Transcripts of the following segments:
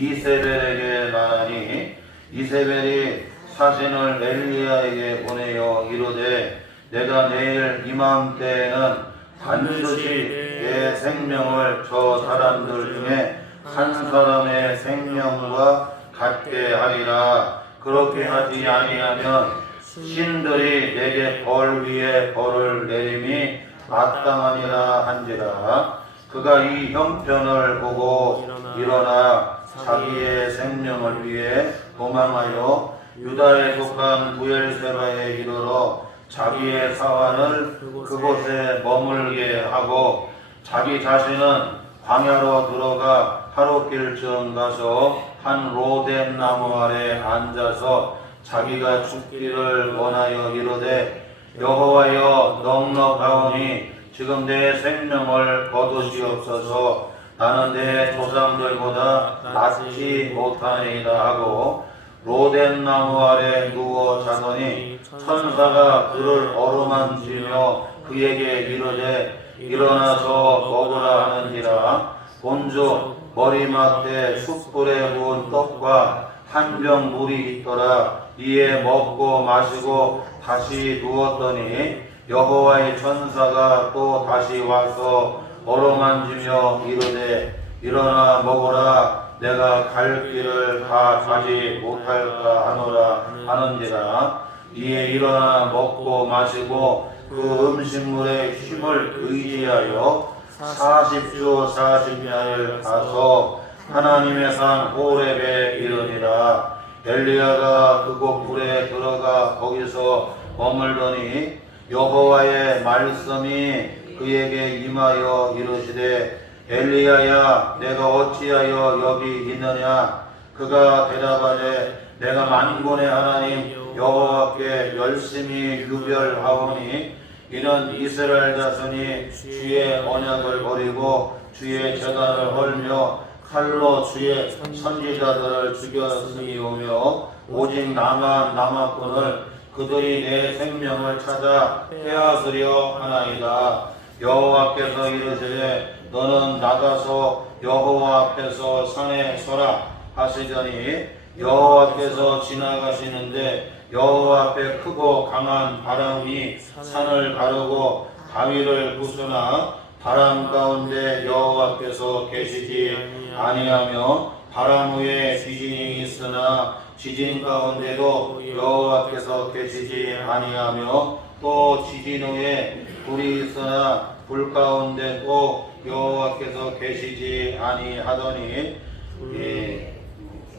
이세벨에게 말하니 이세벨이 사신을 엘리야에게 보내어 이르되 내가 내일 이맘때에는 반드시 내 생명을 저 사람들 중에 한 사람의 생명과 같게 하리라. 그렇게 하지 아니하면 신들이 내게 벌 위에 벌을 내림이 마땅하니라 한지라. 그가 이 형편을 보고 일어나 자기의 생명을 위해 도망하여 유다에 속한 부엘세바에 이르러 자기의 사환을 그곳에 머물게 하고 자기 자신은 광야로 들어가 하룻길쯤 가서 한 로뎀 나무 아래 앉아서 자기가 죽기를 원하여 이르되 여호와여 넉넉하오니 지금 내 생명을 거두시옵소서. 나는 내 조상들보다 낫지 못하니이다 하고 로뎀 나무 아래 누워 자더니 천사가 그를 어루만지며 그에게 이르되 일어나서 먹으라 하는지라. 본즉 머리맡에 숯불에 구운 떡과 한 병 물이 있더라. 이에 먹고 마시고 다시 누웠더니 여호와의 천사가 또 다시 와서 어루만지며 이르되 일어나 먹으라. 내가 갈 길을 다 가지 못할까 하노라 하는지라. 이에 일어나 먹고 마시고 그 음식물의 힘을 의지하여 40주 40야를 가서 하나님의 산 호렙에 이르니라. 엘리야가 그곳 불에 들어가 거기서 머물더니 여호와의 말씀이 그에게 임하여 이르시되 엘리야야 내가 어찌하여 여기 있느냐. 그가 대답하되 내가 만군의 하나님 여호와께 열심히 유별하오니 이는 이스라엘 자손이 주의 언약을 버리고 주의 제단을 헐며 칼로 주의 선지자들을 죽였으니오며 오직 나만 남았거늘 그들이 내 생명을 찾아 빼앗으려 하나이다. 여호와께서 이르시되 너는 나가서 여호와 앞에서 산에 서라 하시더니 여호와께서 지나가시는데 여호와 앞에 크고 강한 바람이 산을 가르고 바위를 부수나 바람 가운데 여호와께서 계시지 아니하며 바람 위에 지진이 있으나 지진 가운데도 여호와께서 계시지 아니하며 또 지진 후에 불이 있으나 불 가운데 또 여호와께서 계시지 아니하더니 불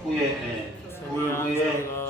후에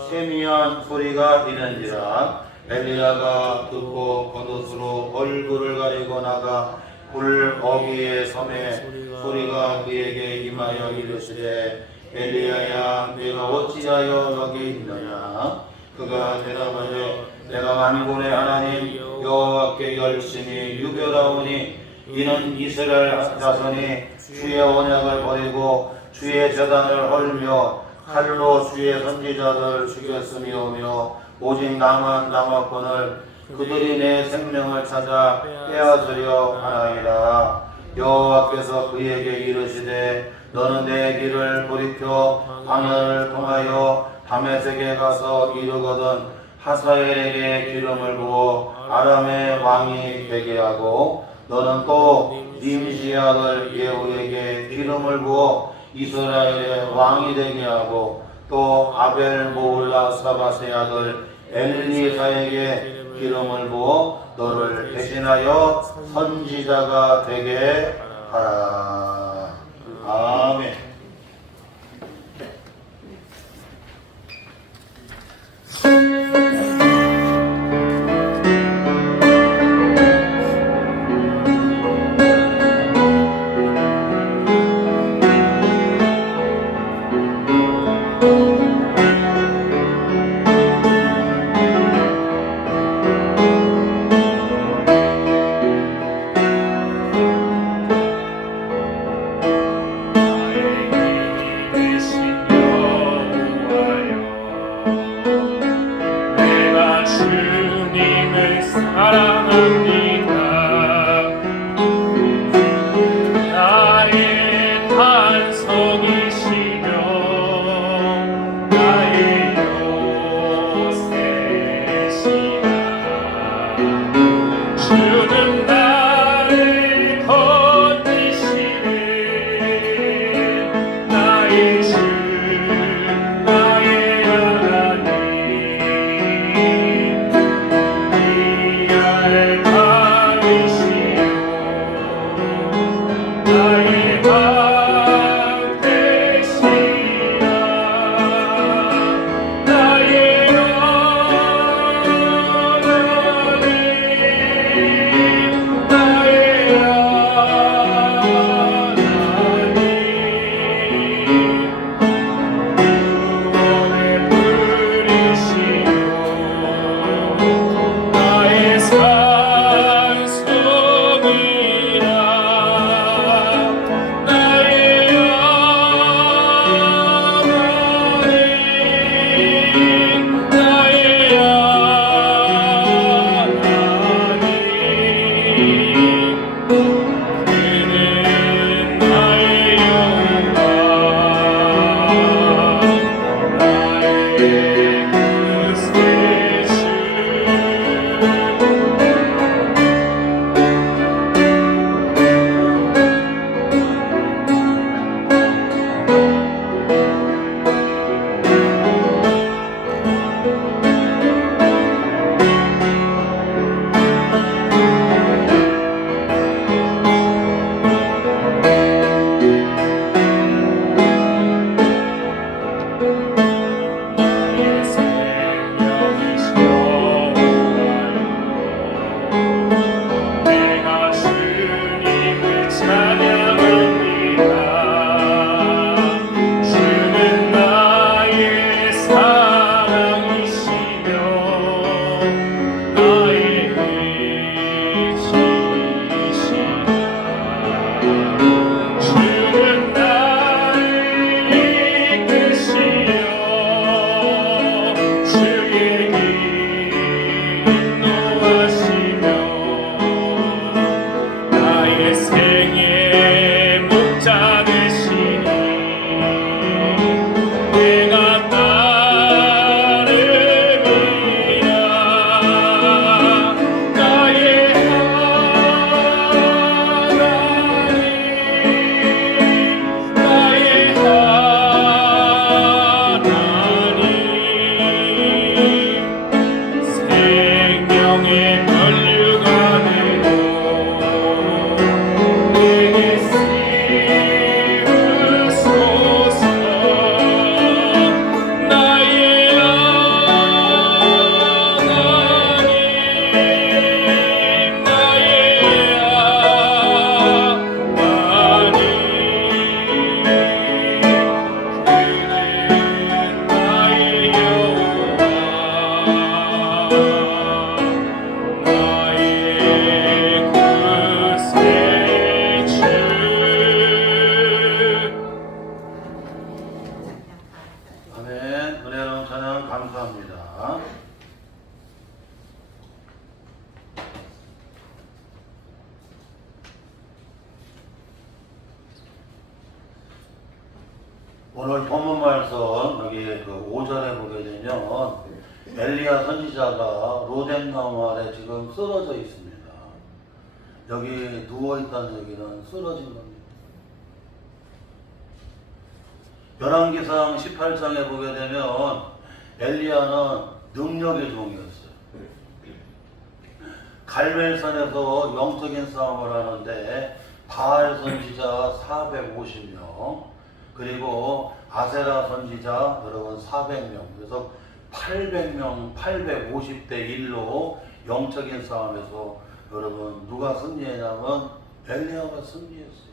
세미한 소리가 있는지라. 엘리야가 듣고 겉옷으로 얼굴을 가리고 나가 불 어귀에 섬에 소리가 그에게 임하여 이르시되 엘리야야 내가 어찌하여 여기 있느냐. 그가 대답하되 내가 만군의 하나님 여호와께 열심히 유별하오니 이는 이스라엘 자손이 주의 언약을 버리고 주의 제단을 헐며 칼로 주의 선지자들 죽였음이오며 오직 나만 남았거늘 그들이 내 생명을 찾아 빼앗으려 하나이다. 여호와께서 그에게 이르시되 너는 내 길을 돌이켜 광야를 통하여 다메섹에 가서 이르거든 하사엘에게 기름을 부어 아람의 왕이 되게 하고 너는 또 님시 아들 예후에게 기름을 부어 이스라엘의 왕이 되게 하고 또 아벨 모올라 사밧의 아들 엘리사에게 기름을 부어 너를 대신하여 선지자가 되게 하라. 아멘. 오늘 본문 말씀 여기 그 5절에 보게 되면 엘리야 선지자가 로뎀나무 아래 지금 쓰러져 있습니다. 여기 누워 있다는 얘기는 쓰러진 겁니다. 열왕기상 18장에 보게 되면 엘리야는 능력의 종이었어요. 갈멜산에서 영적인 싸움을 하는데 바알 선지자 450명 그리고 아세라 선지자 여러분 400명 그래서 800명 850대 1로 영적인 싸움에서 여러분 누가 승리했냐면 엘리야가 승리했어요.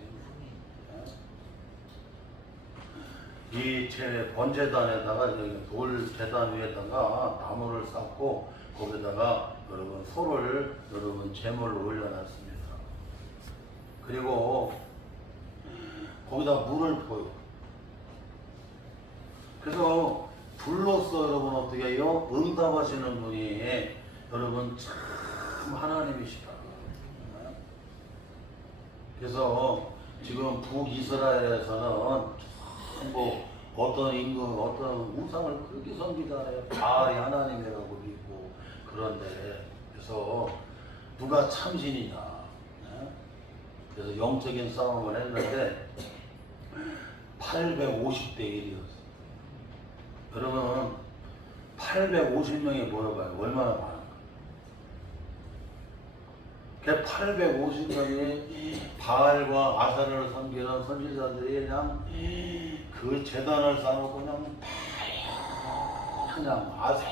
이 번제단에다가 돌 제단 위에다가 나무를 쌓고 거기다가 여러분 소를 여러분 제물로 올려놨습니다. 그리고 거기다 물을 부어요. 그래서 불로써 여러분 어떻게 해요? 응답하시는 분이 여러분 참 하나님이시다. 그래서 지금 북이스라엘에서는 뭐 어떤 임금, 어떤 우상을 그렇게 섬기잖아요. 바알이 하나님이라고 믿고 그런데 그래서 누가 참신이냐. 그래서 영적인 싸움을 했는데 850대 1이었어요. 여러분 850명이 모여봐요. 얼마나 많은가. 그 850명이 바알과 아사를 섬기는 선지자들이 그냥 그 제단을 쌓아놓고 그냥 아사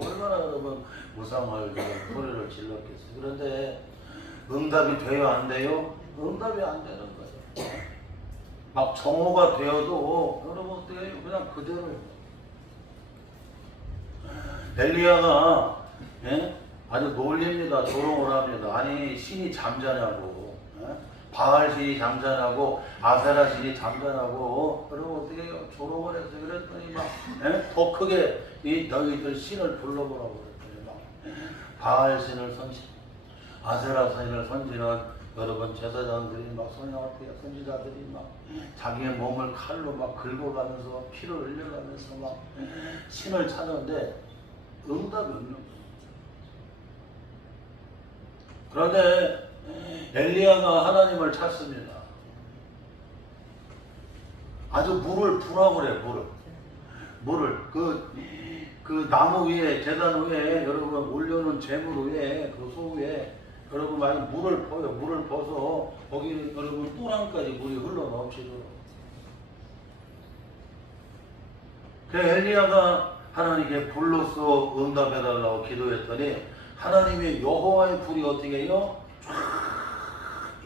얼마나 여러분 무상을 소리를 질렀겠어요. 그런데 응답이 돼요, 안 돼요? 응답이 안 되는 거예요. 막 정오가 되어도 여러분 어떻게 해요? 그냥 그대로. 엘리야가 아주 놀립니다. 조롱을 합니다. 아니 신이 잠자냐고, 바알 신이 잠자냐고, 아세라 신이 잠자냐고. 여러분 어떻게 해요? 조롱을 했어요. 그랬더니 막 더 크게 이 너희들 신을 불러보라고 그랬더니 막 바알 신을 선지, 아세라 신을 선지는 여러분 제사장들이 막 선지자들이 막 자기의 몸을 칼로 막 긁어가면서 피를 흘려가면서 막 신을 찾는데 응답이 없는 거예요. 그런데 엘리야가 하나님을 찾습니다. 아주 물을 부라고 그래. 물을 그 나무 위에, 제단 위에 여러분 올려놓은 재물 위에, 그 소 위에 여러분 많이 물을 퍼요. 물을 퍼서 거기 여러분 뚜랑까지 물이 흘러 넘치도록. 그 엘리야가 하나님께 불로써 응답해달라고 기도했더니 하나님의 여호와의 불이 어떻게 해요? 쫙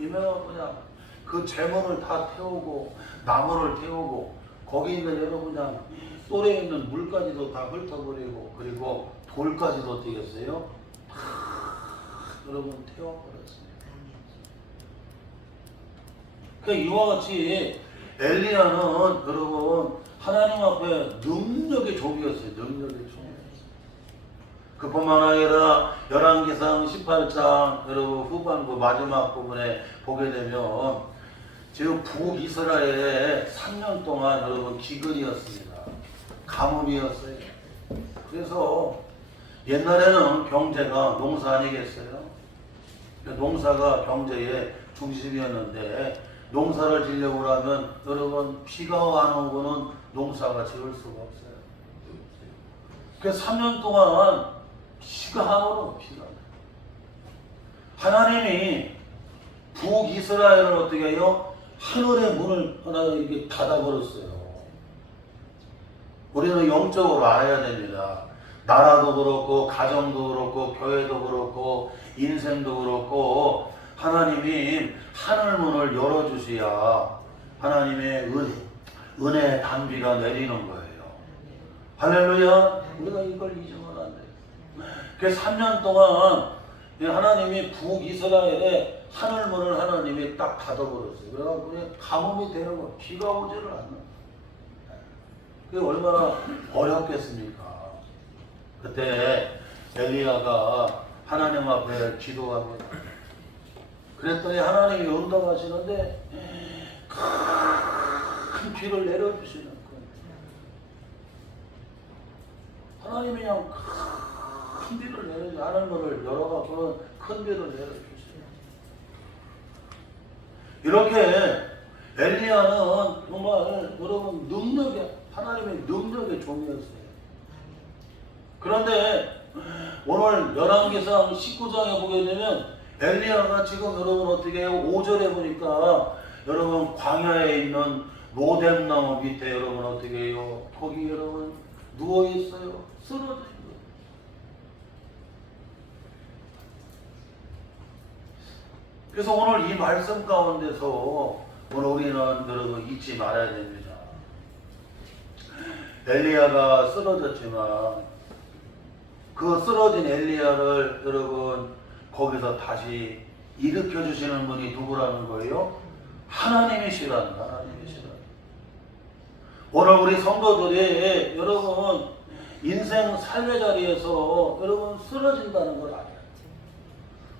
임해서 그냥 그 재물을 다 태우고 나무를 태우고 거기 있는 여러분 그냥 똘에 있는 물까지도 다 훑어버리고 그리고 돌까지도 어떻게 했어요? 여러분 태워버렸습니다. 그 이와 같이 엘리야는 여러분 하나님 앞에 능력의 종이었어요. 능력의 종. 그뿐만 아니라 열왕기상 18장 여러분 후반부 마지막 부분에 보게 되면 지금 북이스라엘에 3년 동안 여러분 기근이었습니다. 가뭄이었어요. 그래서 옛날에는 경제가 농사 아니겠어요? 농사가 경제의 중심이었는데 농사를 지려고 하면 여러분 비가 안 오고는 농사가 지을 수가 없어요. 그래서 3년 동안 비가 안 오고 비가 안 오고 하나님이 북이스라엘을 어떻게 해요? 하늘의 문을 하나 이렇게 닫아버렸어요. 우리는 영적으로 알아야 됩니다. 나라도 그렇고 가정도 그렇고 교회도 그렇고 인생도 그렇고 하나님이 하늘문을 열어주셔야 하나님의 은혜의 단비가 내리는 거예요. 할렐루야. 우리가 이걸 잊으면 안 돼요. 그래서 3년 동안 하나님이 북이스라엘에 하늘문을 하나님이 딱 닫아버렸어요. 그래가지고 가뭄이 되는 거예요. 비가 오지를 않는. 그게 얼마나 어렵겠습니까? 그때 엘리야가 하나님 앞에 기도합니다. 그랬더니 하나님이 응답하시는데 큰 비를 내려주시는 거예요. 하나님이 그냥 큰 비를 내려주시고 하늘문을 열어갖고 큰 비를 내려주시고 이렇게 엘리야는 정말 여러분 하나님의 능력의 종이었어요. 그런데 오늘 열왕기상 19장에 보게 되면 엘리야가 지금 여러분 어떻게 해요? 5절에 보니까 여러분 광야에 있는 로뎀나무 밑에 여러분 어떻게 해요? 거기 여러분 누워있어요. 쓰러진 거예요. 그래서 오늘 이 말씀 가운데서 오늘 우리는 여러분 잊지 말아야 됩니다. 엘리야가 쓰러졌지만 그 쓰러진 엘리야를 여러분 거기서 다시 일으켜 주시는 분이 누구라는 거예요? 하나님이시라는 하나님이시라는. 오늘 우리 성도들이 여러분 인생 삶의 자리에서 여러분 쓰러진다는 걸 알아요.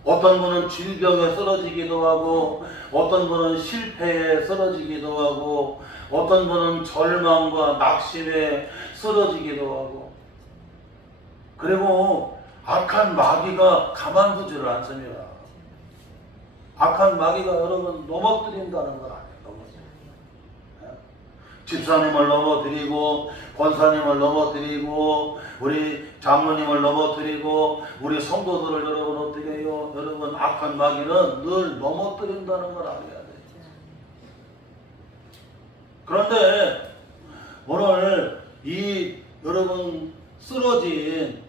어떤 분은 질병에 쓰러지기도 하고 어떤 분은 실패에 쓰러지기도 하고 어떤 분은 절망과 낙심에 쓰러지기도 하고 그리고 악한 마귀가 가만두지를 않습니다. 악한 마귀가 여러분 넘어뜨린다는 걸 알아요. 집사님을 넘어뜨리고 권사님을 넘어뜨리고 우리 장모님을 넘어뜨리고 우리 성도들을 여러분 어떻게 해요? 여러분 악한 마귀는 늘 넘어뜨린다는 걸 알아야 돼요. 그런데 오늘 이 여러분 쓰러진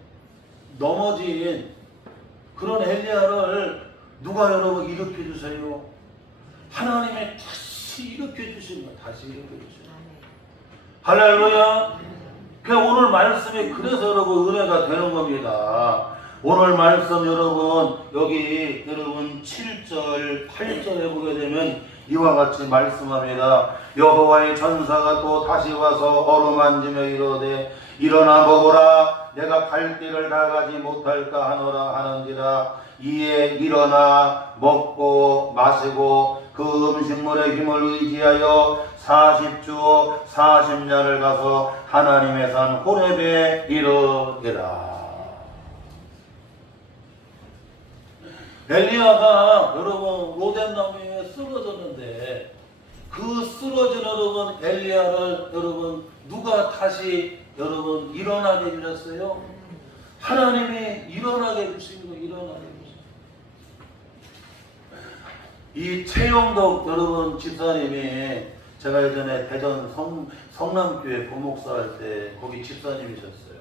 넘어진 그런 엘리야를 누가 여러분 일으켜 주세요? 하나님이 다시 일으켜 주시면 다시 일으켜 주세요. 할렐루야. 오늘 말씀이 그래서 여러분 은혜가 되는 겁니다. 오늘 말씀 여러분 여기 여러분 7절 8절에 보게 되면 이와 같이 말씀합니다. 여호와의 전사가 또 다시 와서 어루만지며 이르되 일어나 먹으라. 내가 갈 길을 다 가지 못할까 하노라 하는지라. 이에 일어나 먹고 마시고 그 음식물의 힘을 의지하여 40주 40년을 가서 하나님의 산 호렙에 이르리라. 엘리야가 여러분 로뎀나무에 쓰러졌는데 그 쓰러진 여러분 엘리야를 여러분 누가 다시 여러분 일어나게 해주셨어요? 하나님이 일어나게 해주신 거예요. 일어나게 해주신 거예요. 이 최영덕 여러분 집사님이 제가 예전에 대전 성남교회 부목사 할 때 거기 집사님이셨어요.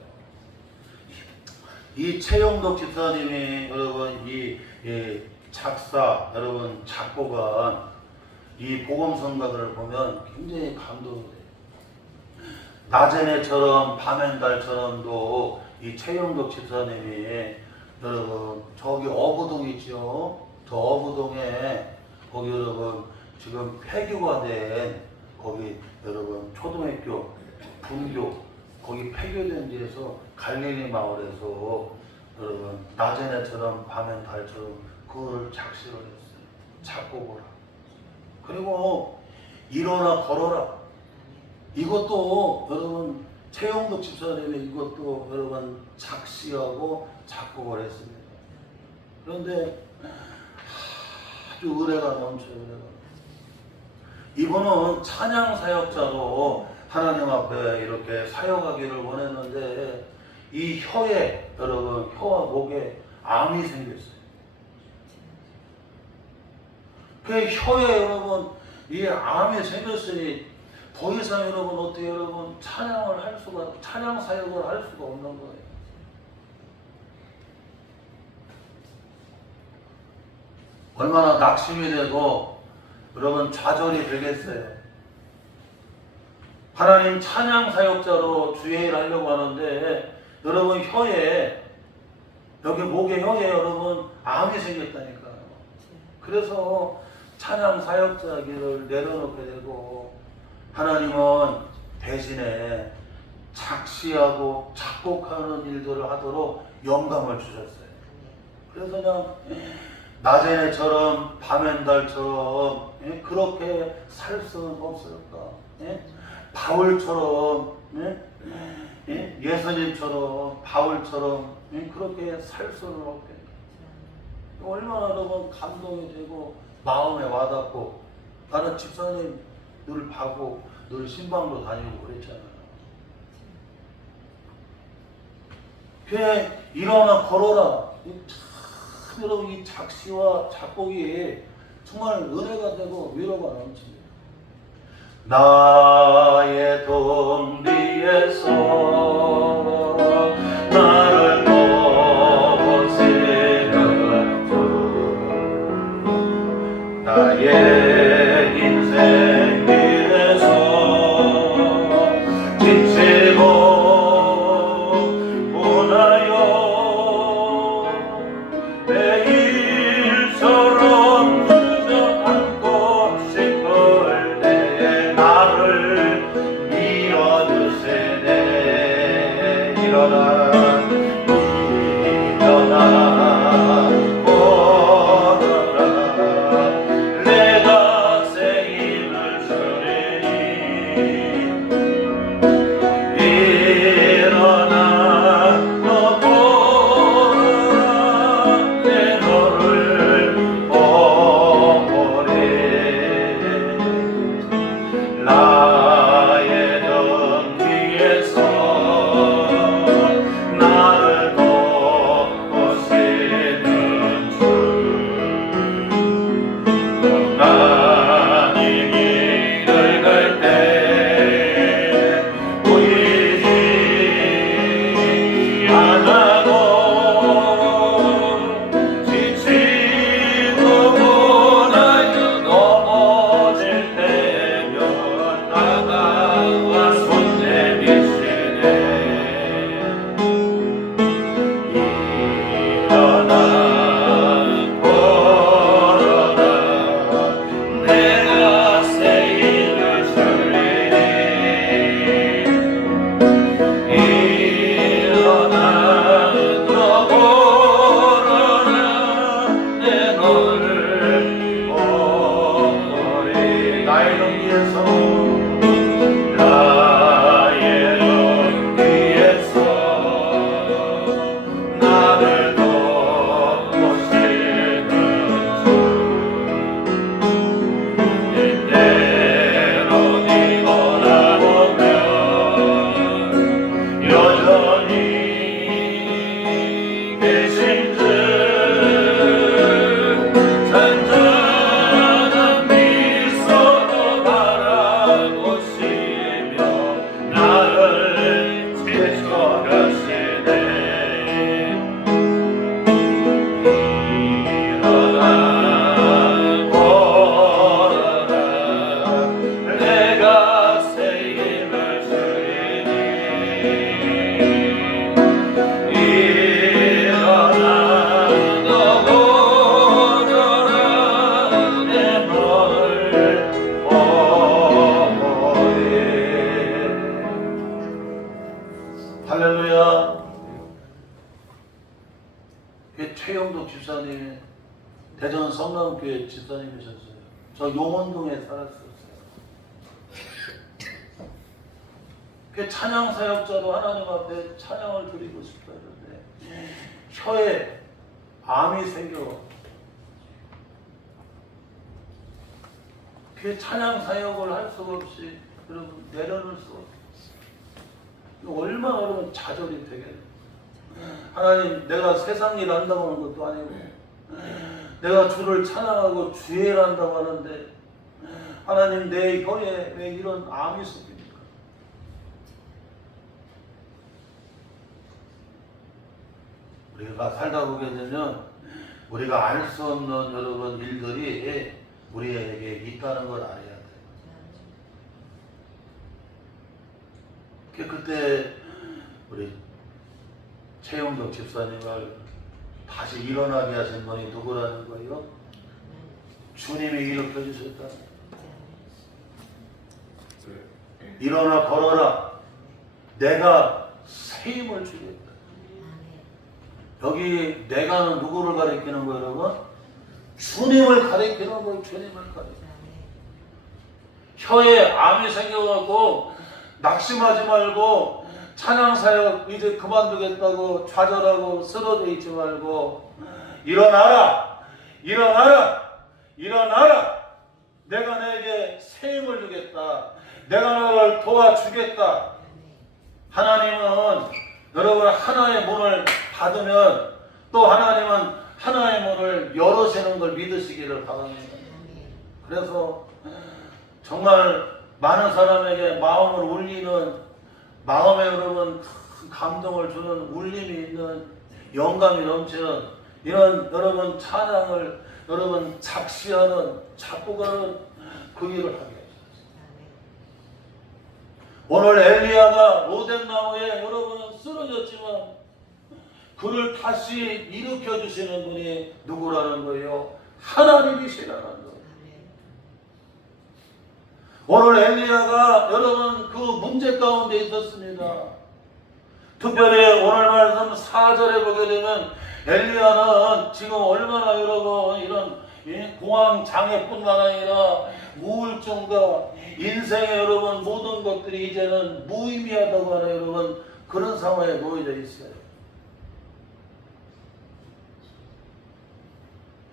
이 최영덕 집사님이 여러분 이 작사 여러분 작곡한 이 복음성가들을 보면 굉장히 감동이 돼요. 낮에처럼 밤엔 달처럼도 이 최영덕 집사님이 여러분 저기 어부동 있죠. 저 어부동에 거기 여러분 지금 폐교가 된 거기 여러분 초등학교 분교 거기 폐교된 데에서 갈릴리 마을에서 여러분 낮에처럼 밤엔 달처럼 그걸 작시를 했어요. 작곡을 하고. 그리고 일어나 걸어라. 이것도 여러분 최영덕 집사님이 이것도 여러분 작시하고 작곡을 했습니다. 그런데 아주 은혜가 넘쳐요. 은혜가. 이분은 찬양 사역자로 하나님 앞에 이렇게 사역하기를 원했는데 이 혀에 여러분 혀와 목에 암이 생겼어요. 그 혀에 여러분 이 암이 생겼으니 더 이상 여러분 어떻게 여러분 찬양 사역을 할 수가 없는 거예요. 얼마나 낙심이 되고 여러분 좌절이 되겠어요. 하나님 찬양 사역자로 주의 일을 하려고 하는데 여러분 혀에 여기 목에 혀에 여러분 암이 생겼다니까요. 그래서 찬양 사역자 길을 내려놓게 되고 하나님은 대신에 작시하고 작곡하는 일들을 하도록 영감을 주셨어요. 그래서 그냥 낮에처럼 밤엔 달처럼 그렇게 살 수는 없을까? 바울처럼 예수님처럼 바울처럼 그렇게 살 수는 없겠네. 얼마나 여러분 감동이 되고 마음에 와닿고 나는 집사님 늘 봐고 늘 신방도 다니고 그랬잖아요. 그래 일어나 걸어라. 참 여러분 이 작시와 작곡이 정말 은혜가 되고 위로가 넘칩니다. 나의 동 뒤에서 나를 보시는 주 나의 인생 길에서 지치고 보나요 매일처럼 주저앉고 싶을 때에 나를 밀어주세네. 일어나 나의 할렐루야. 최영덕 집사님이 대전 성남교회 집사님이셨어요. 저 용원동에 살았었어요. 찬양 사역자로 하나님 앞에 찬양을 드리고 싶다 그러는데 혀에 암이 생겨 찬양 사역을 할 수가 없이 여러분 내려놓을 수가 없어요. 얼마나 여러분 좌절이 되겠어요. 하나님, 내가 세상 일 한다고 하는 것도 아니고 내가 주를 찬양하고 주일 한다고 하는데 하나님, 내 혀에 왜 이런 암이 섞입니까? 우리가 살다 보게 되면 우리가 알 수 없는 여러분 일들이 우리에게 있다는 걸 알아야 돼요. 그때 우리 최영덕 집사님을 다시 일어나게 하신 분이 누구라는 거예요? 주님이 일으켜 주셨다. 일어나 걸어라. 내가 새 힘을 주겠다. 여기 내가는 누구를 가리키는 거예요, 여러분? 주님을 가리키는 거예요. 주님을 가리키는 거예요. 혀에 암이 생겨갖고 낙심하지 말고 찬양 사역 이제 그만두겠다고 좌절하고 쓰러져 있지 말고 일어나라, 일어나라, 일어나라. 내가 내게 새 힘을 주겠다. 내가 너를 도와주겠다. 하나님은 여러분 하나의 문을 닫으면 또 하나님은 하나의 문을 열어주는 걸 믿으시기를 바랍니다. 그래서 정말 많은 사람에게 마음을 울리는 마음에 여러분 큰 감동을 주는 울림이 있는 영감이 넘치는 이런 여러분 찬양을 여러분 작시하는 작곡하는 그 일을 하게 하셨습니다. 오늘 엘리야가 로뎀나무에 여러분 쓰러졌지만 그를 다시 일으켜 주시는 분이 누구라는 거예요? 하나님이시라는 거예요. 오늘 엘리야가 여러분 그 문제 가운데 있었습니다. 특별히 오늘 말씀 4절에 보게 되면 엘리야는 지금 얼마나 여러분 이런 공황 장애뿐만 아니라 우울증과 인생의 여러분 모든 것들이 이제는 무의미하다고 하는 여러분 그런 상황에 놓여져 있어요.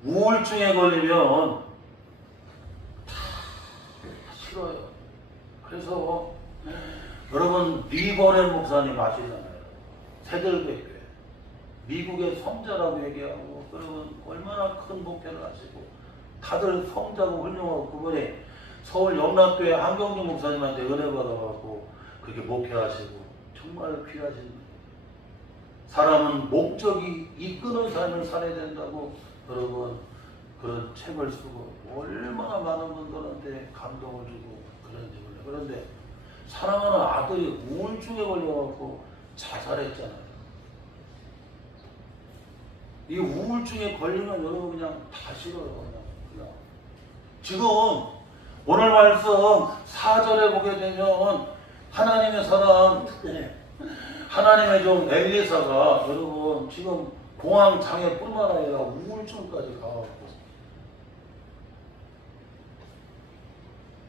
우울증에 걸리면 다 싫어요. 그래서 여러분 리버렐 목사님 아시잖아요. 새들교회 미국의 성자라고 얘기하고 여러분 얼마나 큰 목회를 하시고 다들 성자고 훌륭하고 그분이 서울 영락교회 한경주 목사님한테 은혜 받아갖고 그렇게 목회하시고 정말 귀하신 분이에요. 사람은 목적이 이끄는 삶을 살아야 된다고 여러분 그런 책을 쓰고 얼마나 많은 분들한테 감동을 주고 그런지 몰라요. 그런데 사랑하는 아들이 우울증에 걸려갖고 자살했잖아요. 이 우울증에 걸리면 여러분 그냥 다 싫어요. 그냥. 지금 오늘 말씀 4절에 보게 되면 하나님의 사람 하나님의 종 엘리사가 여러분 지금 공황 장애뿐만 아니라 우울증까지 가갖고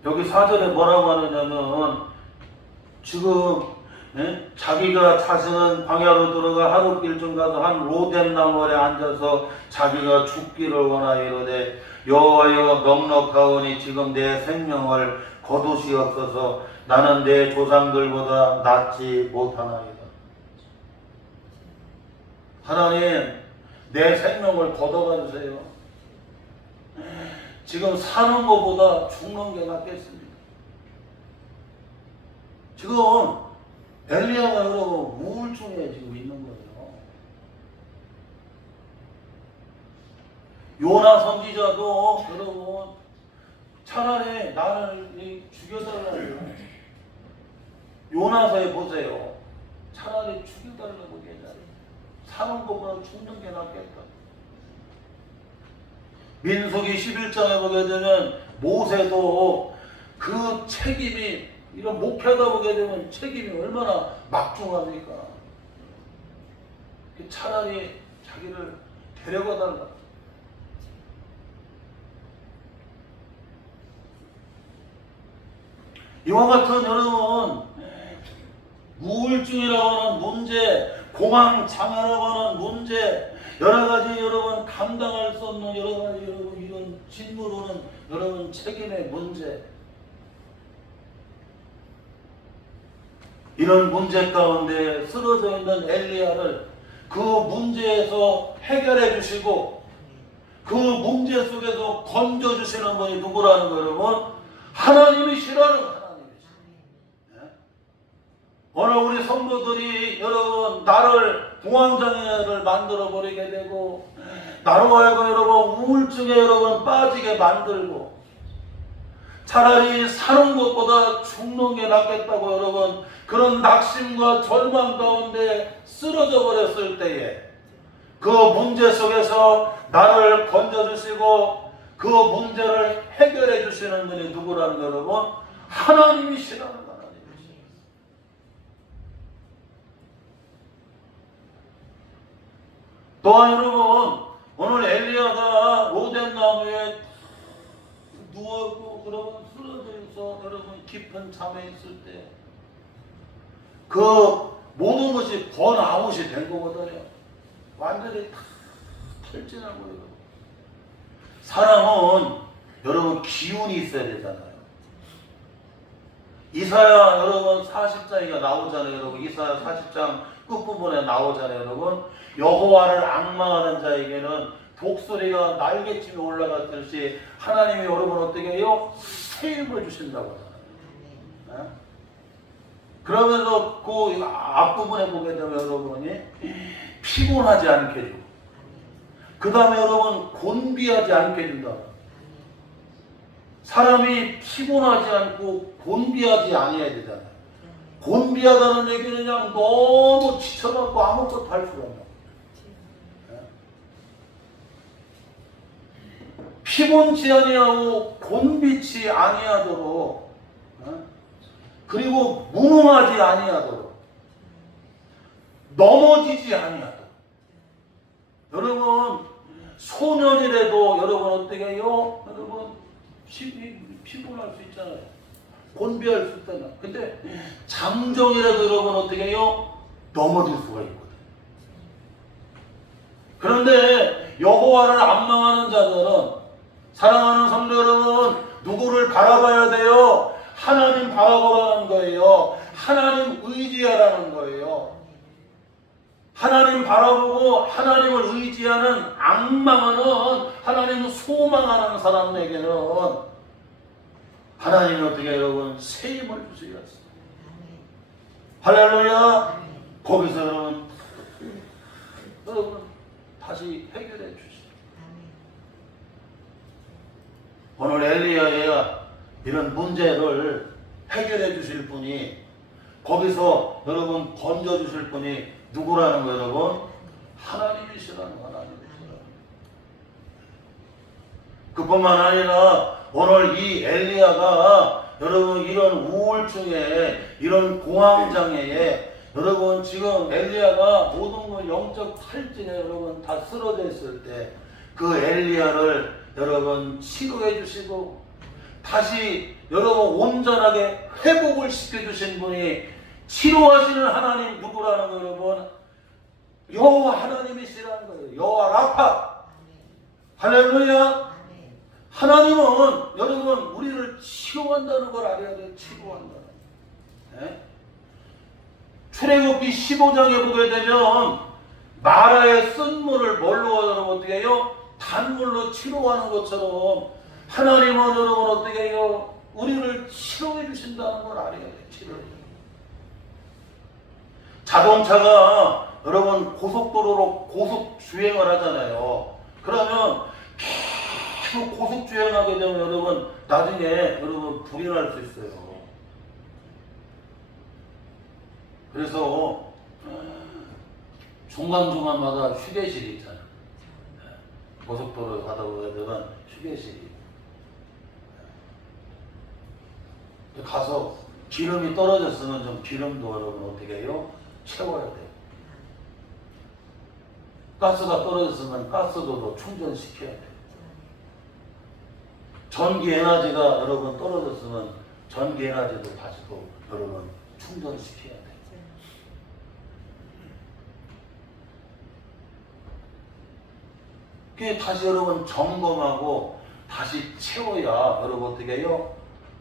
여기 4절에 뭐라고 하느냐면 지금 자기가 자신은 광야로 들어가 하룻길쯤 가서 한 로뎀나무 아래 앉아서 자기가 죽기를 원하여 이르되 여호와여 넉넉하오니 지금 내 생명을 거두시옵소서. 나는 내 조상들보다 낫지 못하나이다. 하나님 내 생명을 걷어가 주세요. 지금 사는 것보다 죽는 게 낫겠습니다. 지금 엘리야가 여러분 우울증에 지금 있는 거예요. 요나 선지자도 여러분 차라리 나를 죽여달라고 요나서에 보세요. 차라리 죽여달라고 얘기하죠. 사는 것보다 죽는 게 낫겠다. 민수기 11장에 보게 되면 모세도 그 책임이 이런 목회하다 보게 되면 책임이 얼마나 막중합니까? 차라리 자기를 데려가 달라. 이와 같은 여러분 우울증이라고 하는 문제, 공황장애라고 하는 문제, 여러 가지 여러분 감당할 수 없는 여러 가지 여러분 이런 짓누르는 여러분 책임의 문제, 이런 문제 가운데 쓰러져 있는 엘리야를 그 문제에서 해결해 주시고 그 문제 속에서 건져 주시는 분이 누구라는 거 여러분? 하나님이시라는 하나님이시. 오늘 우리 성도들이 여러분 나를 공황장애를 만들어 버리게 되고 나로 하여금 여러분 우울증에 여러분 빠지게 만들고 차라리 사는 것보다 죽는 게 낫겠다고 여러분 그런 낙심과 절망 가운데 쓰러져 버렸을 때에 그 문제 속에서 나를 건져주시고 그 문제를 해결해 주시는 분이 누구라는 거 여러분? 하나님이시라는 하나님이시죠. 또한 여러분 오늘 엘리야가 로뎀나무에 누워있고 그러면 쓰러져 있어 여러분 깊은 잠에 있을 때 그 모든 것이 번아웃이 된 거거든요. 완전히 다 탈진한 거예요. 사람은 여러분 기운이 있어야 되잖아요. 이사야 여러분 40장이 나오잖아요. 여러분 이사야 40장 끝부분에 나오잖아요. 여러분 여호와를 앙망하는 자에게는 독수리가 날개쯤에 올라갔듯이 하나님이 여러분 어떻게 해요? 새 힘을 주신다고 하잖아요. 네? 그러면서 그 앞부분에 보게 되면 여러분이 피곤하지 않게 해주고 그 다음에 여러분 곤비하지 않게 해준다. 사람이 피곤하지 않고 곤비하지 아니해야 되잖아요. 곤비하다는 얘기는 그냥 너무 지쳐갖고 아무것도 할 수가 없는. 피곤치 아니하고 곤비치 아니하도록 그리고 무능하지 아니하도록 넘어지지 아니하도록 여러분 소년이라도 여러분 어떻게 해요? 여러분 피곤할 수 있잖아요. 곤비할 수 있잖아요. 근데 장정이라도 여러분 어떻게 해요? 넘어질 수가 있거든요. 그런데 여호와를 앙망하는 자들은 사랑하는 성도 여러분 누구를 바라봐야 돼요? 하나님 바라보라는 거예요. 하나님 의지하라는 거예요. 하나님 바라보고 하나님을 의지하는 앙망하는 하나님을 소망하는 사람에게는 하나님이 어떻게 여러분 새 힘을 주시겠어요. 할렐루야. 거기서 여러분 다시 해결해 주시죠. 오늘 엘리야의 이런 문제를 해결해 주실 분이 거기서 여러분 건져 주실 분이 누구라는 거예요, 여러분? 하나님이시라는 하나님이시라. 그뿐만 아니라 오늘 이 엘리야가 여러분 이런 우울증에 이런 공황장애에 여러분 지금 엘리야가 모든 걸 영적 탈진에 여러분 다 쓰러져 있을 때 그 엘리야를 여러분 치료해 주시고 다시 여러분 온전하게 회복을 시켜주신 분이 치료하시는 하나님 누구라는 거 여러분? 여호와 하나님이시라는 거예요. 여호와 라파. 할렐루야. 하나님은 여러분 우리를 치료한다는 걸 알아야 돼요. 치료한다는 네? 출애굽기 15장에 보게 되면 마라의 쓴물을 뭘로 여러분 어떻게 해요? 단물로 치료하는 것처럼 하나님은 여러분 어떻게 해요? 우리를 치료해 주신다는 걸 알아야 돼요. 치료해. 자동차가 여러분 고속도로로 고속 주행을 하잖아요. 그러면 계속 고속 주행하게 되면 여러분 나중에 여러분 불이 날 수 있어요. 그래서 중간중간마다 휴게실이 있잖아요. 고속도로 가다 보게 되면 휴게실이 가서 기름이 떨어졌으면 좀 기름도 여러분 어떻게 해요? 채워야 돼요. 가스가 떨어졌으면 가스도 더 충전시켜야 돼. 전기 에너지가 여러분 떨어졌으면 전기 에너지도 다시 또 여러분 충전시켜야 돼. 그게 다시 여러분 점검하고 다시 채워야 여러분 어떻게 해요?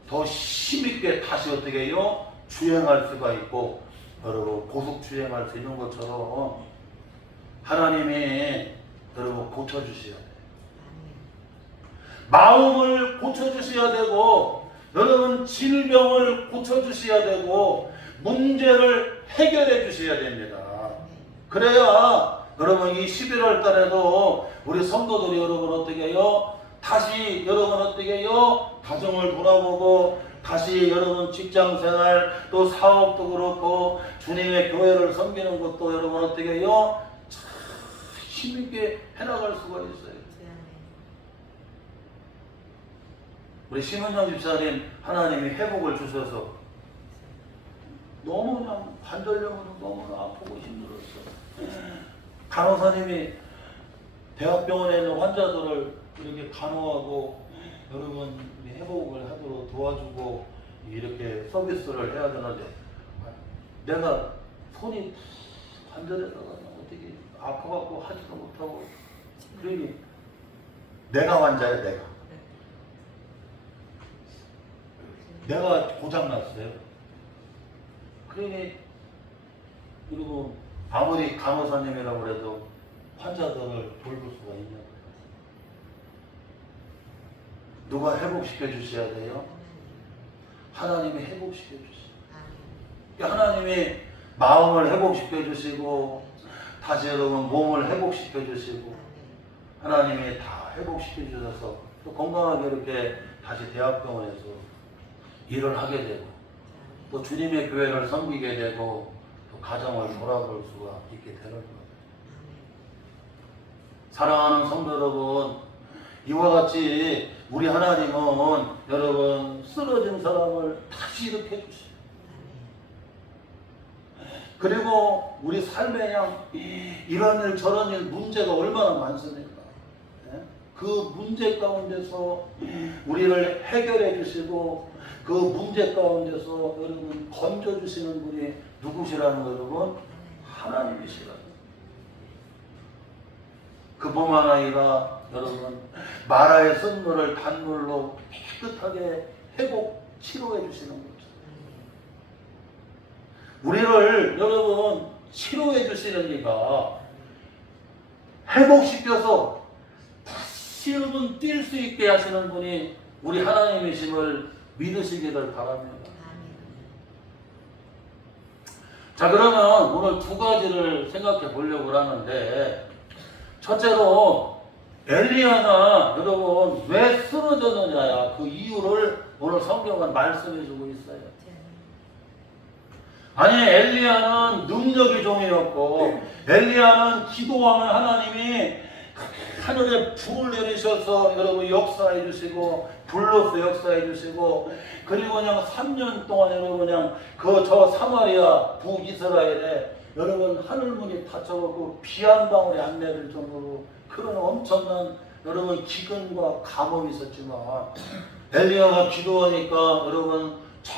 더 힘있게 다시 어떻게 해요? 주행할 수가 있고 여러분 고속 주행할 수 있는 것처럼 하나님이 여러분 고쳐주셔야 돼요. 마음을 고쳐주셔야 되고 여러분 질병을 고쳐주셔야 되고 문제를 해결해 주셔야 됩니다. 그래야 여러분 이 11월 달에도 우리 성도들이 여러분 어떻게 해요? 다시 여러분 어떻게 해요? 가정을 돌아보고 다시 여러분 직장생활 또 사업도 그렇고 주님의 교회를 섬기는 것도 여러분 어떻게 해요? 참 힘있게 해나갈 수가 있어요. 우리 심은정 집사님 하나님이 회복을 주셔서 너무 그냥 관절염으로 너무 아프고 힘들었어. 간호사님이 대학병원에 있는 환자들을 이렇게 간호하고 여러분 회복을 하도록 도와주고 이렇게 서비스를 해야 되는데 내가 손이 관절에다가 어떻게 아파갖고 하지도 못하고 그러니 내가 환자야 내가 고장났어요. 그러니 그리고 아무리 간호사님이라고 해도 환자들을 돌볼 수가 있냐고. 누가 회복시켜 주셔야 돼요? 하나님이 회복시켜 주세요. 하나님이 마음을 회복시켜 주시고 다시 여러분 몸을 회복시켜 주시고 하나님이 다 회복시켜 주셔서 또 건강하게 이렇게 다시 대학병원에서 일을 하게 되고 또 주님의 교회를 섬기게 되고 또 가정을 돌아볼 수가 있게 되는 거예요. 사랑하는 성도 여러분, 이와 같이 우리 하나님은 여러분 쓰러진 사람을 다시 일으켜 주시고 그리고 우리 삶에 양 이런 일 저런 일 문제가 얼마나 많습니까? 그 문제 가운데서 우리를 해결해 주시고 그 문제 가운데서 여러분 건져주시는 분이 누구시라는 거 여러분? 하나님이시라는 그뿐만 아니라 여러분 마라의 선물을 단물로 깨끗하게 회복 치료해 주시는 거죠. 우리를 여러분 치료해 주시는 이가 회복시켜서 다시 여러분 뛸 수 있게 하시는 분이 우리 하나님이심을 믿으시기를 바랍니다. 자, 그러면 오늘 두 가지를 생각해 보려고 하는데 첫째로 엘리야가 여러분 왜 쓰러졌느냐 그 이유를 오늘 성경은 말씀해 주고 있어요. 아니 엘리야는 능력의 종이었고 엘리야는 기도하면 하나님이 하늘에 불을 내리셔서 여러분 역사해 주시고 불로서 역사해 주시고 그리고 그냥 3년 동안 여러분 그냥 그 저 사마리아 북이스라엘에 여러분 하늘문이 닫혀갖고 비 한 방울이 안 내릴 정도로 그런 엄청난 여러분 기근과 가뭄이 있었지만 엘리야가 기도하니까 여러분 저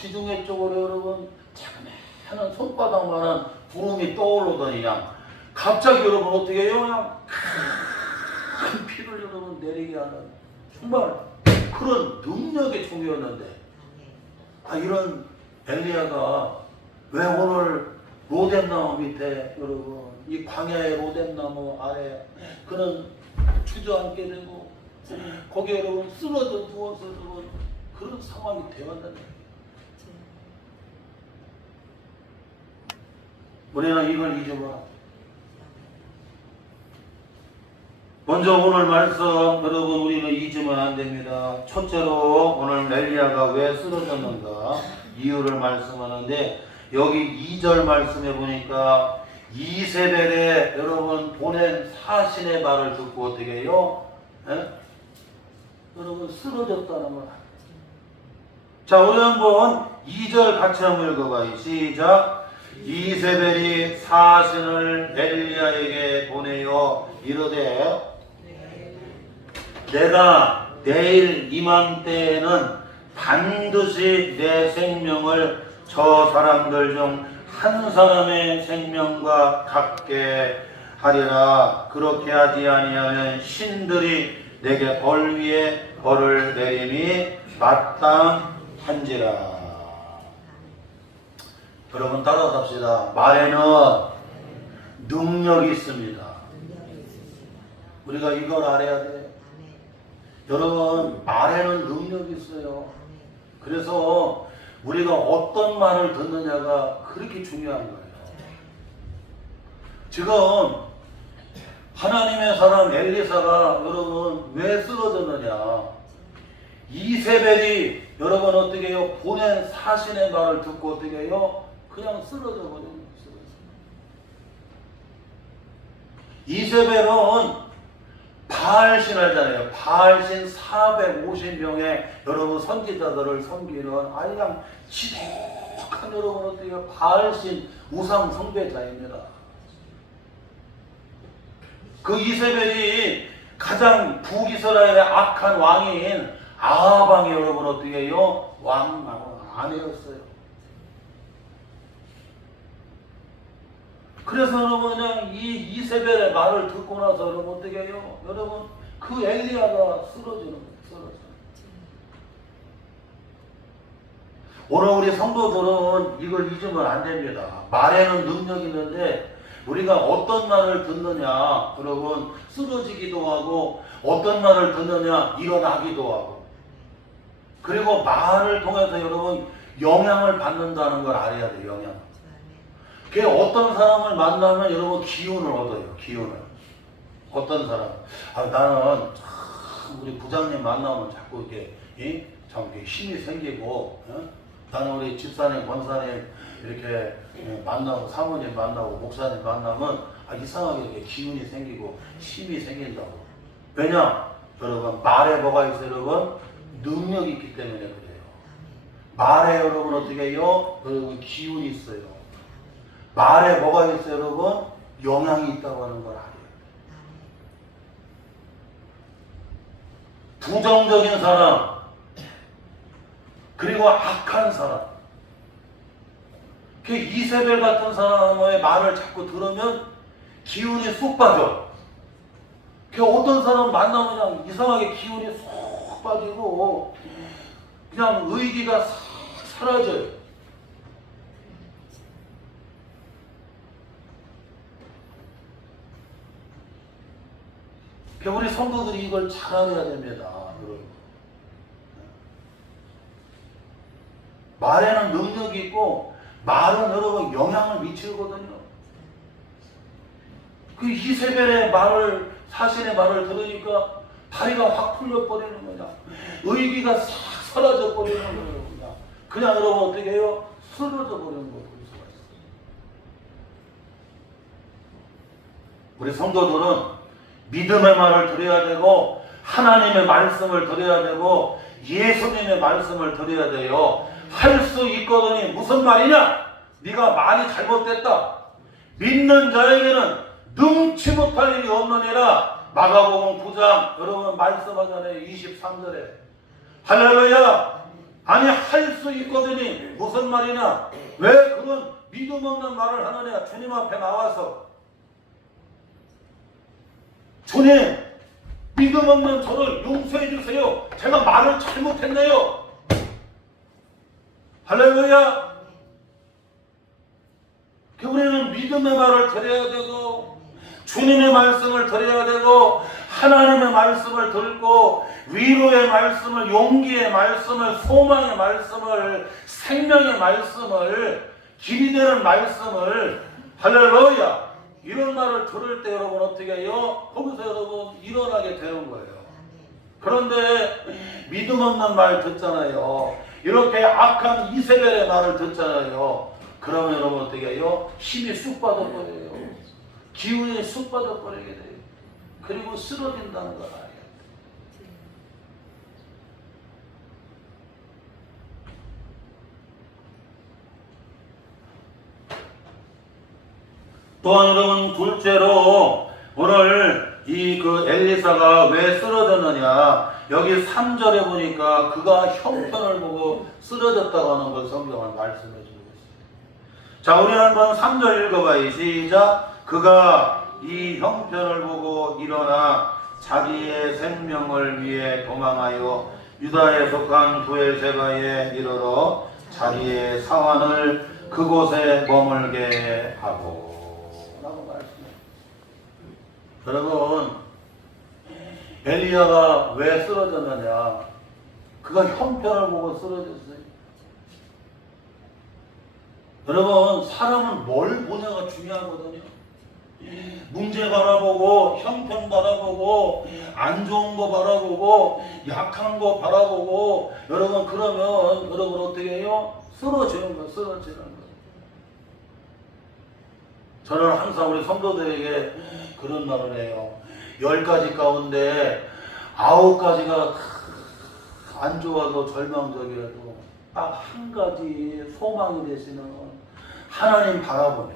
지중해 쪽으로 여러분 자그마한 손바닥만한 구름이 떠오르더니 그냥 갑자기 여러분 어떻게 해요? 그냥 큰 피를 여러분 내리게 하는 정말 그런 능력의 종이었는데 이런 엘리야가 왜 오늘 로뎀나무 밑에 여러분 이 광야의 로뎀나무 아래 그는 주저앉게 되고 거기 여러분 쓰러져 누워서 여러분 그런 상황이 되었다는 거예요. 우리는 이걸 잊어봐. 먼저 오늘 말씀 여러분 우리는 잊으면 안 됩니다. 첫째로 오늘 엘리야가 왜 쓰러졌는가 이유를 말씀하는데 여기 2절 말씀해 보니까 이세벨에 여러분 보낸 사신의 말을 듣고 어떻게 해요? 여러분 쓰러졌다는 말. 자, 우리 한번 2절 같이 한번 읽어봐요. 시작. 이세벨이 사신을 엘리야에게 보내어 이르되 내가 내일 이맘때에는 반드시 내 생명을 저 사람들 중 한 사람의 생명과 같게 하리라. 그렇게 하지 아니하면 신들이 내게 벌 위에 벌을 내림이 마땅한지라. 여러분 따라서 합시다. 말에는 능력이 있습니다. 우리가 이걸 알아야 돼요. 여러분 말에는 능력이 있어요. 그래서 우리가 어떤 말을 듣느냐가 그렇게 중요한 거예요. 지금 하나님의 사람 엘리사가 여러분 왜 쓰러졌느냐? 이세벨이 여러분 어떻게 해요? 보낸 사신의 말을 듣고 어떻게 해요? 그냥 쓰러져 버리는 거예요. 이세벨은 바알신 알잖아요. 바알신 450명의 여러분 선지자들을 섬기는 그냥 지독한 여러분 어떻게 해요? 바알신 우상 숭배자입니다. 그 이세벨이 가장 북이스라엘의 악한 왕인 아합 왕이 여러분 어떻게 해요? 왕 아내였어요. 그래서 여러분 그냥 이 이세벨의 말을 듣고 나서 여러분 어떻게 해요? 여러분 그 엘리야가 쓰러지는 거예요. 오늘 우리 성도들은 이걸 잊으면 안 됩니다. 말에는 능력이 있는데 우리가 어떤 말을 듣느냐 여러분 쓰러지기도 하고 어떤 말을 듣느냐 일어나기도 하고 그리고 말을 통해서 여러분 영향을 받는다는 걸 알아야 돼요. 영향. 그 어떤 사람을 만나면 여러분 기운을 얻어요. 기운을. 어떤 사람. 나는 참 우리 부장님 만나면 자꾸 이렇게 참 이렇게 힘이 생기고 나는 우리 집사님, 권사님 이렇게 만나고 사모님 만나고 목사님 만나면 이상하게 이렇게 기운이 생기고 힘이 생긴다고. 왜냐? 여러분 말에 뭐가 있어요? 여러분 능력이 있기 때문에 그래요. 말에 여러분 어떻게 해요? 여러분 기운이 있어요. 말에 뭐가 있어요, 여러분? 영향이 있다고 하는 걸 알아요. 부정적인 사람, 그리고 악한 사람. 그 이세벨 같은 사람의 말을 자꾸 들으면 기운이 쑥 빠져. 그 어떤 사람 만나면 그냥 이상하게 기운이 쑥 빠지고 그냥 의기가 싹 사라져요. 우리 성도들이 이걸 잘 알아야 됩니다. 여러분. 말에는 능력이 있고 말은 여러분 영향을 미치거든요. 그 이세벨의 말을 사신의 말을 들으니까 다리가 확 풀려버리는 거냐. 의기가 싹 사라져 버리는 거예요. 그냥 여러분 어떻게 해요? 쓰러져 버리는 거예요. 우리 성도들은 믿음의 말을 들어야 되고 하나님의 말씀을 들어야 되고 예수님의 말씀을 들어야 돼요. 할 수 있거든요. 무슨 말이냐? 네가 말이 잘못됐다. 믿는 자에게는 능치 못할 일이 없느니라. 마가복음 9장 여러분 말씀하잖아요. 23절에 할렐루야. 아니 할 수 있거든요. 무슨 말이냐? 왜 그런 믿음 없는 말을 하느냐? 주님 앞에 나와서 주님, 믿음 없는 저를 용서해 주세요. 제가 말을 잘못했네요. 할렐루야. 우리는 믿음의 말을 들어야 되고 주님의 말씀을 들어야 되고 하나님의 말씀을 들고 위로의 말씀을, 용기의 말씀을, 소망의 말씀을, 생명의 말씀을, 길이 되는 말씀을 할렐루야. 이런 말을 들을 때 여러분 어떻게 해요? 거기서 여러분 일어나게 되는 거예요. 그런데 믿음 없는 말 듣잖아요. 이렇게 악한 이세벨의 말을 듣잖아요. 그러면 여러분 어떻게 해요? 힘이 쑥 빠져버려요. 기운이 쑥 빠져버리게 돼요. 그리고 쓰러진다는 걸 알아요. 또한 여러분 둘째로 오늘 이 그 엘리사가 왜 쓰러졌느냐, 여기 3절에 보니까 그가 형편을 보고 쓰러졌다고 하는 걸 성경은 말씀해 주고 있습니다. 자, 우리 한번 3절 읽어봐요. 시작. 그가 이 형편을 보고 일어나 자기의 생명을 위해 도망하여 유다에 속한 부엘세바에 이르러 자기의 사환을 그곳에 머물게 하고 라고 말씀해요. 여러분, 엘리야가 왜 쓰러졌느냐, 그가 형편을 보고 쓰러졌어요. 여러분, 사람은 뭘 보냐가 중요하거든요. 문제 바라보고, 형편 바라보고, 안 좋은 거 바라보고, 약한 거 바라보고, 여러분, 그러면 여러분 어떻게 해요? 쓰러지는 거예요. 쓰러지는 거예요. 저는 항상 우리 성도들에게 그런 말을 해요. 10가지 가운데 9가지가 안 좋아도 절망적이라도 딱 한 가지 소망이 되시는 하나님 바라보며,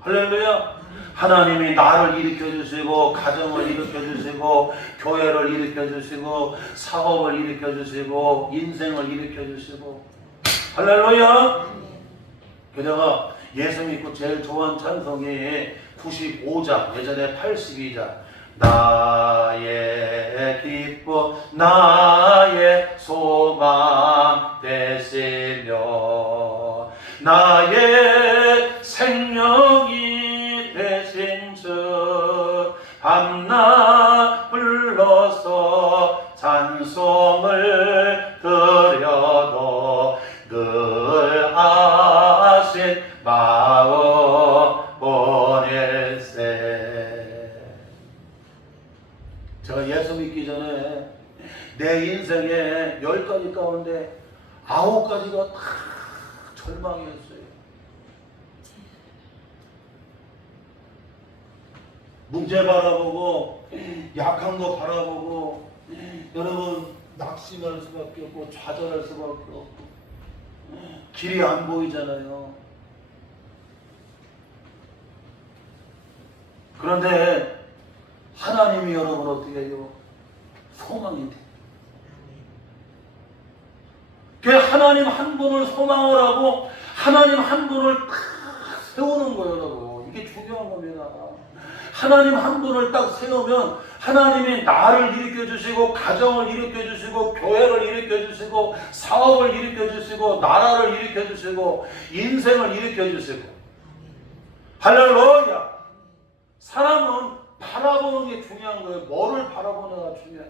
할렐루야. 하나님이 나를 일으켜 주시고, 가정을 일으켜 주시고, 교회를 일으켜 주시고, 사업을 일으켜 주시고, 인생을 일으켜 주시고, 할렐루야. 게다가 예수 믿고 제일 좋아하는 찬송이 95장, 예전에 82장. 나의 기쁨, 나의 소망 되시며, 나의 생명이 되신 주, 밤낮 불러서 찬송을 드려도 늘 아신 마음 보낼세. 제가 예수 믿기 전에 내 인생에 10가지 가운데 9가지가 다 절망이었어요. 문제 바라보고, 약한 거 바라보고, 여러분 낙심할 수밖에 없고, 좌절할 수밖에 없고, 길이 안 보이잖아요. 그런데 하나님이 여러분 어떻게 해요? 소망이 돼. 그 하나님 한 분을 소망을 하고 하나님 한 분을 딱 세우는 거예요, 여러분. 이게 중요한 겁니다. 하나님 한 분을 딱 세우면 하나님이 나를 일으켜 주시고, 가정을 일으켜 주시고, 교회를 일으켜 주시고, 사업을 일으켜 주시고, 나라를 일으켜 주시고, 인생을 일으켜 주시고. 할렐루야. 사람은 바라보는 게 중요한 거예요. 뭐를 바라보느냐가 중요해요.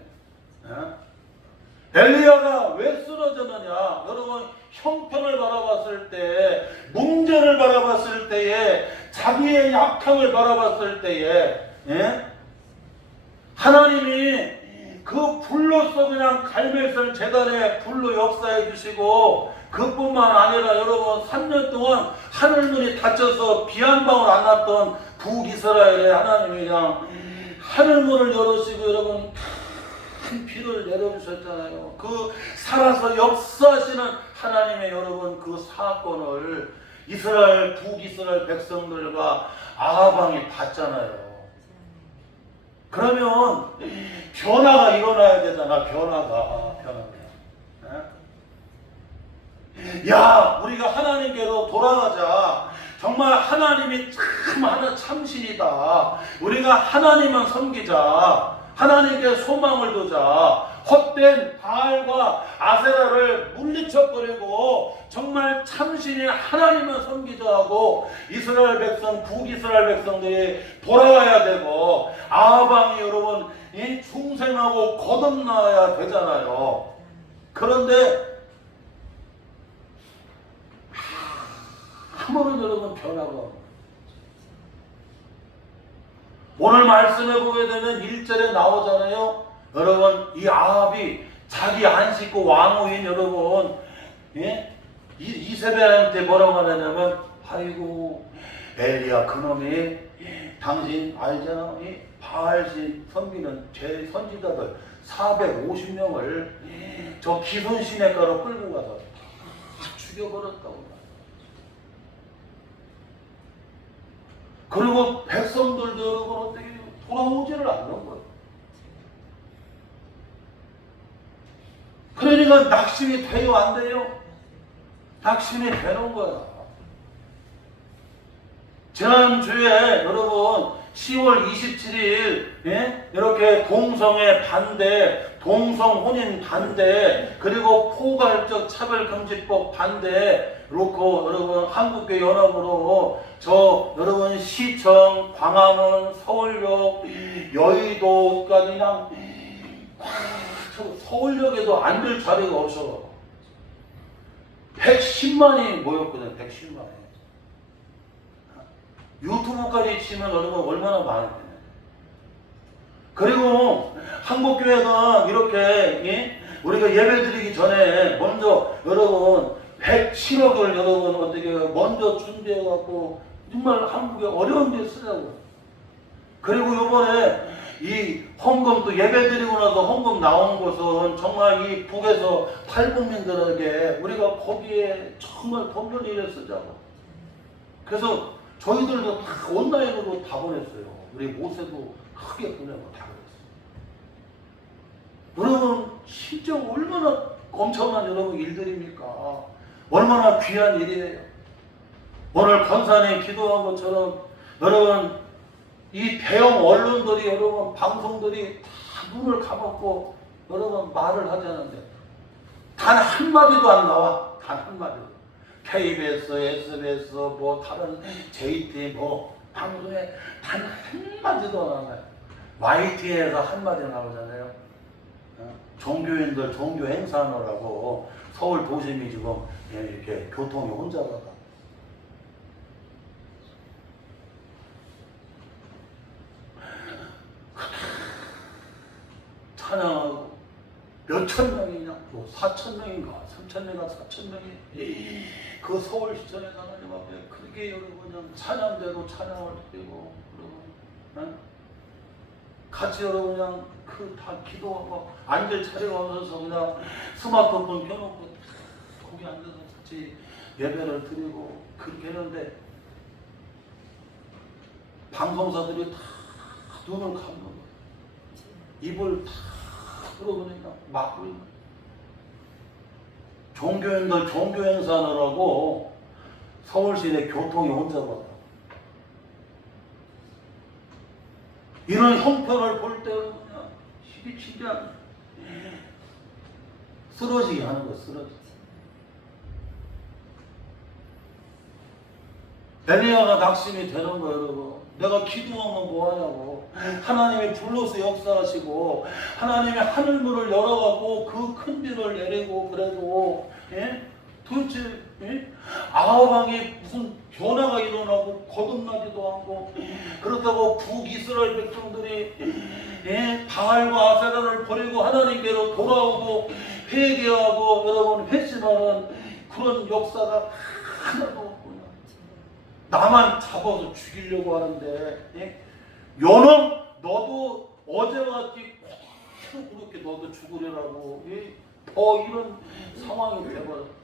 엘리야가 왜 쓰러졌느냐? 여러분, 형편을 바라봤을 때, 문제를 바라봤을 때에, 자기의 약함을 바라봤을 때에, 하나님이 그 불로서 그냥 갈멜산 재단에 불로 역사해 주시고, 그뿐만 아니라 여러분 3년 동안 하늘문이 닫혀서 비 한 방울 안 났던 북이스라엘에 하나님이 그냥 하늘문을 열으시고 여러분 큰 비를 내려주셨잖아요. 그 살아서 역사하시는 하나님의 여러분 그 사건을 이스라엘 북이스라엘 백성들과 아합 왕이 봤잖아요. 그러면 변화가 일어나야 되잖아. 변화가. 야, 우리가 하나님께로 돌아가자. 정말 하나님이 참 하나 참신이다. 우리가 하나님만 섬기자. 하나님께 소망을 두자. 헛된 바알과 아세라를 물리쳐버리고 정말 참신인 하나님만 섬기자 하고 이스라엘 백성, 북이스라엘 백성들이 돌아와야 되고 아합 왕이 여러분 이 중생하고 거듭나야 되잖아요. 그런데 아무런 여러분 변화가 없어요. 오늘 말씀해 보게 되면 1절에 나오잖아요. 여러분 이 아합이 자기 안 씻고 왕후인 여러분 이세벨한테 뭐라고 하냐면 아이고 엘리야 그놈이 당신 알잖아. 이 바알신 섬기는 제 선지자들 450명을 저 기손 시내가로 끌고 가서 다 죽여버렸다고. 그리고 백성들도 여러분 어떻게 돌아오지를 않는 거예요. 그러니까 낙심이 돼요, 안 돼요? 낙심이 되는 거야. 지난주에 여러분 10월 27일 이렇게 동성애 반대, 동성혼인 반대, 그리고 포괄적 차별금지법 반대 놓고 여러분 한국교회 연합으로 여러분 시청, 광화문, 서울역, 여의도까지 그냥 서울역에도 앉을 자리가 없어. 110만이 모였거든. 110만이. 유튜브까지 치면 여러분 얼마나 많을까요? 그리고 한국교회가 이렇게 우리가 예배드리기 전에 먼저 여러분 107억을 여러분 어떻게 먼저 준비해갖고 정말 한국에 어려운 데 쓰자고. 그리고 요번에 이 헌금도 예배드리고 나서 헌금 나온 것은 정말 이 북에서 탈북민들에게 우리가 거기에 정말 돈을 일에 쓰자고. 그래서 저희들도 다 온라인으로 다 보냈어요. 우리 모세도 크게 보내고 다 보냈어요. 여러분 진짜 얼마나 엄청난 여러분 일들입니까? 얼마나 귀한 일이에요. 오늘 권사님 기도한 것처럼 여러분 이 대형 언론들이 여러분 방송들이 다 눈을 감았고 여러분 말을 하자는데 단 한마디도 안 나와. 단 한마디도. KBS, SBS, 뭐 다른 JT 뭐 방송에 단 한마디도 안 나와요. YTN에서 한마디 나오잖아요. 종교인들 종교 행사하느라고 서울 도심이 지금 이렇게 교통이 혼잡하다. 찬양하고 몇천 명이냐, 뭐 4천 명인가, 3천 명인가, 4천 명이 그 서울시청에 하나님 앞에 그렇게 여러분 그냥 찬양대로 찬양을 드리고 그러고 같이 여러분 그냥 그 다 기도하고 앉을 자리가 없어서 그냥 스마트폰 켜놓고 거기 앉아서 같이 예배를 드리고 그렇게 했는데 방송사들이 다 눈을 감는 거예요. 입을 다 들어보니까 막고 있는 거예요. 종교인들 종교 행사하느라고 서울시내 교통이 혼잡하다. 이런 형편을 볼 때는 그냥 힘이 진짜 쓰러지게 하는 거, 쓰러지게. 엘리야가 낙심이 되는 거예요, 여러분. 내가 기도하면 뭐하냐고. 하나님이 불러서 역사하시고 하나님이 하늘문을 열어갖고 그 큰 비를 내리고 그래도 도대체 아합왕이 무슨 변화가 일어나고 거듭나지도 않고 그렇다고 북이스라엘 백성들이 바알과 아세라를 버리고 하나님께로 돌아오고 회개하고 여러분 회심하는 그런 역사가 하나도 없구나. 나만 잡아서 죽이려고 하는데 요놈 너도 어제같이 그렇게 너도 죽으려고 더 이런 상황이 되어버렸다.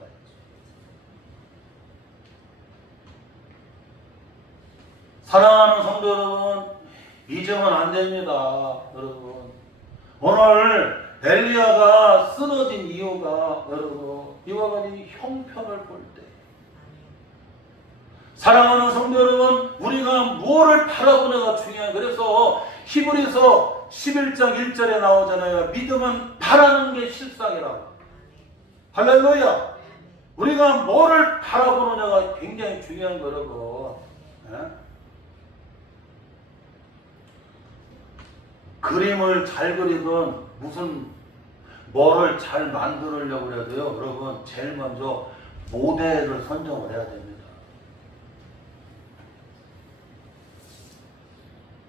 사랑하는 성도 여러분, 잊으면 안 됩니다. 여러분 오늘 엘리야가 쓰러진 이유가 여러분 이와 같이 형편을 볼 때, 사랑하는 성도 여러분, 우리가 무엇을 바라보느냐가 중요해요. 그래서 히브리서 11장 1절에 나오잖아요. 믿음은 바라는 게 실상이라고. 할렐루야. 우리가 뭐를 바라보느냐가 굉장히 중요한 거라고. 그림을 잘 그리든 무슨 뭐를 잘 만들려고 해도요, 여러분 제일 먼저 모델을 선정을 해야 됩니다.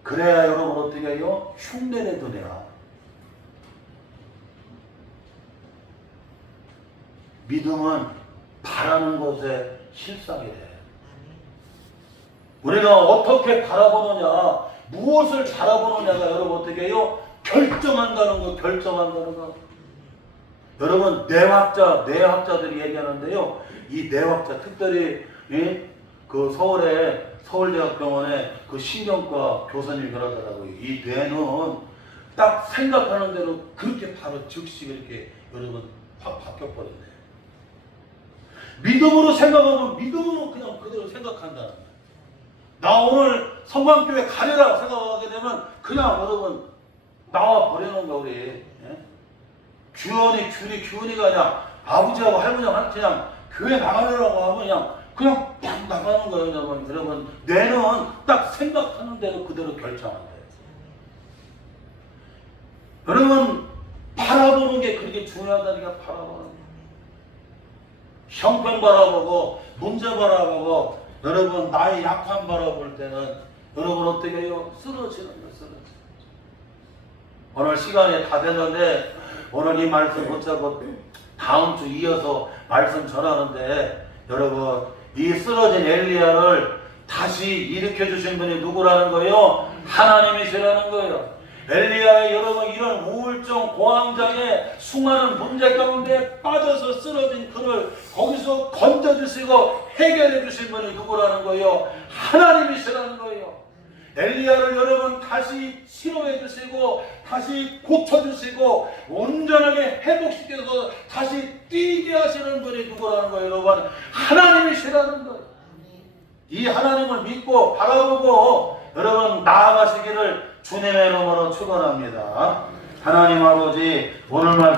그래야 여러분 어떻게 해요? 흉내내도 내야. 믿음은 바라는 것의 실상이래. 우리가 어떻게 바라보느냐, 무엇을 바라보느냐가 여러분 어떻게 해요? 결정한다는 거, 결정한다는 거. 여러분 뇌학자들이 얘기하는데요. 이 뇌학자, 특별히 그 서울대학병원에 그 신경과 교수님이 그러더라고요. 이 뇌는 딱 생각하는 대로 그렇게 바로 즉시 그렇게 여러분 확 바뀌어버렸네. 믿음으로 생각하면 믿음으로 그냥 그대로 생각한다는 거예요. 나 오늘 성광교회 가리라 생각하게 되면 그냥 여러분 나와 버리는 거 우리. 예? 규현이가 아니라 아버지하고 할머니하고 그냥 교회 나가려고 하면 그냥 딱 나가는 거예요. 여러분 뇌는 딱 생각하는 대로 그대로 결정한대요. 여러분 바라보는 게 그렇게 중요하다니까. 바라보는 게. 형편 바라보고 문제 바라보고 여러분 나의 약함 바라볼 때는 여러분 어떻게 해요? 쓰러지는 거예요. 오늘 시간이 다 됐는데 오늘 이 말씀 붙잡고 다음 주 이어서 말씀 전하는데 여러분 이 쓰러진 엘리야를 다시 일으켜 주신 분이 누구라는 거예요? 하나님이시라는 거예요. 엘리야의 여러분 이런 우울증 공황장애 수많은 문제 가운데 빠져서 쓰러진 그를 거기서 건져주시고 해결해 주신 분이 누구라는 거예요? 하나님이시라는 거예요. 엘리야를 여러분 다시 치료해 주시고 다시 고쳐주시고 온전하게 회복시켜서 다시 뛰게 하시는 분이 누구라는 거예요? 여러분 하나님이시라는 거예요. 이 하나님을 믿고 바라보고 여러분 나아가시기를 주님의 이름으로 축원합니다. 하나님 아버지 오늘 말씀